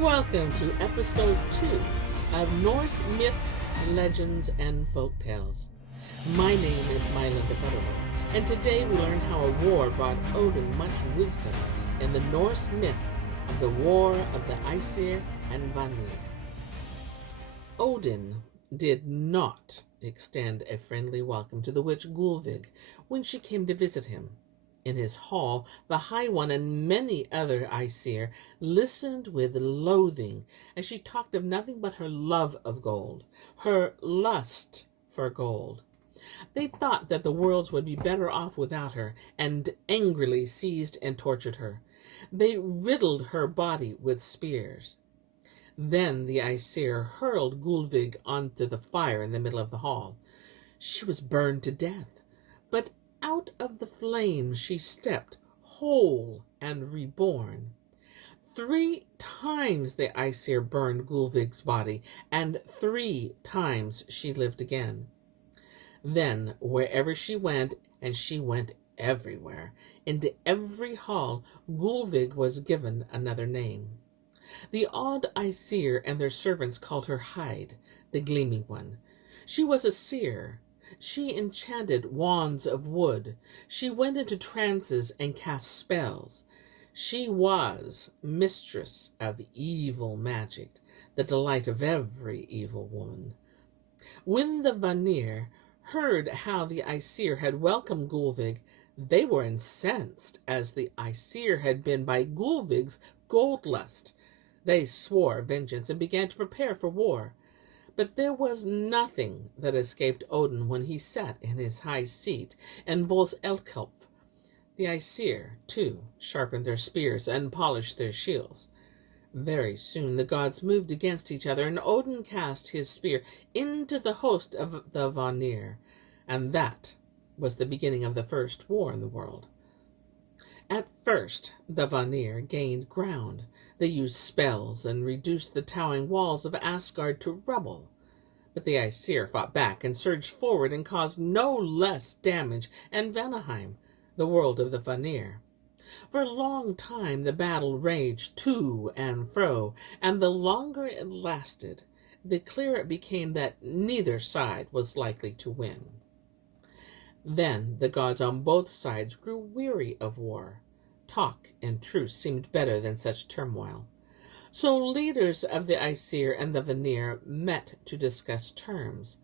Welcome to episode 2 of Norse Myths, Legends, and Folktales. My name is MyLinda, Butterworth, and today we learn how a war brought Odin much wisdom in the Norse myth of the War of the Aesir and Vanir. Odin did not extend a friendly welcome to the witch Gullveig when she came to visit him. In his hall, the High One and many other Aesir listened with loathing as she talked of nothing but her love of gold, her lust for gold. They thought that the worlds would be better off without her, and angrily seized and tortured her. They riddled her body with spears. Then the Aesir hurled Gullveig onto the fire in the middle of the hall. She was burned to death, but out of the flames she stepped, whole and reborn. 3 times the Aesir burned Gullveig's body, and 3 times she lived again. Then, wherever she went, and she went everywhere, into every hall, Gullveig was given another name. The odd Aesir and their servants called her Hide, the Gleaming One. She was a seer. She enchanted wands of wood. She went into trances and cast spells. She was mistress of evil magic, the delight of every evil woman. When the Vanir heard how the Aesir had welcomed Gullveig, they were incensed, as the Aesir had been by Gullveig's gold lust. They swore vengeance and began to prepare for war. But there was nothing that escaped Odin when he sat in his high seat in Vol's Elkelf. The Aesir, too, sharpened their spears and polished their shields. Very soon the gods moved against each other, and Odin cast his spear into the host of the Vanir, and that was the beginning of the first war in the world. At first, the Vanir gained ground. They used spells and reduced the towering walls of Asgard to rubble. But the Aesir fought back and surged forward and caused no less damage in Vanaheim, the world of the Vanir. For a long time the battle raged to and fro, and the longer it lasted, the clearer it became that neither side was likely to win. Then the gods on both sides grew weary of war. Talk and truce seemed better than such turmoil. So leaders of the Aesir and the Vanir met to discuss terms.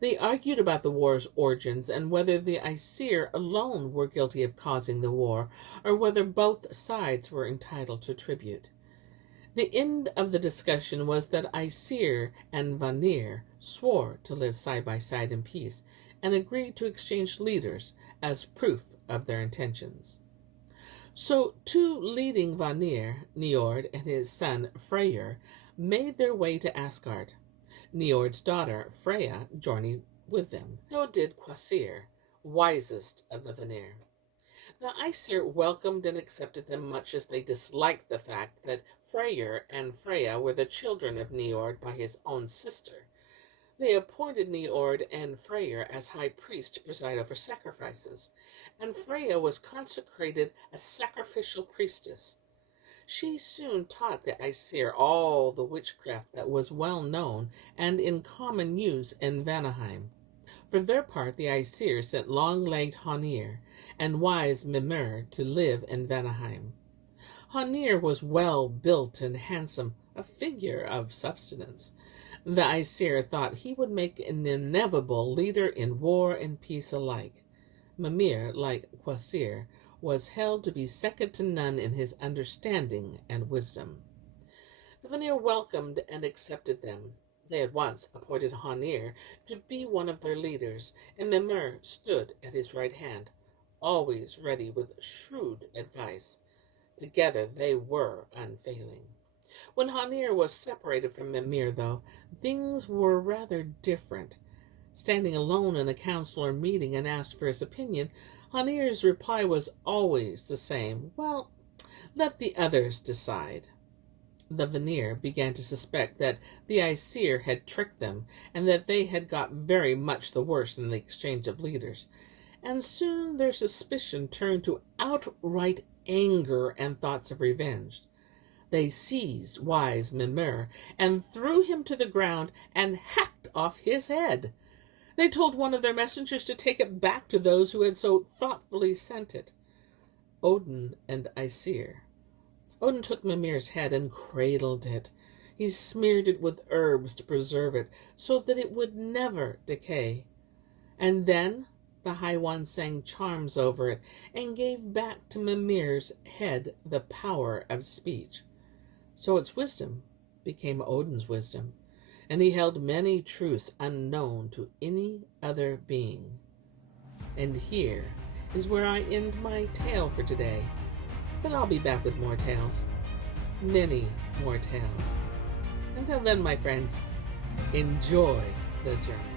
They argued about the war's origins and whether the Aesir alone were guilty of causing the war, or whether both sides were entitled to tribute. The end of the discussion was that Aesir and Vanir swore to live side by side in peace and agreed to exchange leaders as proof of their intentions. So 2 leading Vanir, Njord and his son Freya, made their way to Asgard. Njord's daughter, Freya, journeyed with them. So did Quasir, wisest of the Vanir. The Aesir welcomed and accepted them much as they disliked the fact that Freyr and Freya were the children of Njord by his own sister. They appointed Njord and Freyr as high priest to preside over sacrifices, and Freya was consecrated as sacrificial priestess. She soon taught the Aesir all the witchcraft that was well known and in common use in Vanaheim. For their part, the Aesir sent long-legged Honir and wise Mimir to live in Vanaheim. Honir was well built and handsome, a figure of substance. The Aesir thought he would make an inevitable leader in war and peace alike. Mimir, like Quasir, was held to be second to none in his understanding and wisdom. The Vanir welcomed and accepted them. They at once appointed Honir to be one of their leaders, and Mimir stood at his right hand, always ready with shrewd advice. Together they were unfailing. When Honir was separated from Mimir, though, things were rather different. Standing alone in a council or meeting and asked for his opinion, Honir's reply was always the same: "Well, let the others decide." The Vanir began to suspect that the Aesir had tricked them, and that they had got very much the worse in the exchange of leaders. And soon their suspicion turned to outright anger and thoughts of revenge. They seized wise Mimir and threw him to the ground and hacked off his head. They told one of their messengers to take it back to those who had so thoughtfully sent it, Odin and Aesir. Odin took Mimir's head and cradled it. He smeared it with herbs to preserve it, so that it would never decay. And then the High One sang charms over it, and gave back to Mimir's head the power of speech. So its wisdom became Odin's wisdom, and he held many truths unknown to any other being. And here is where I end my tale for today. But I'll be back with more tales. Many more tales. Until then, my friends, enjoy the journey.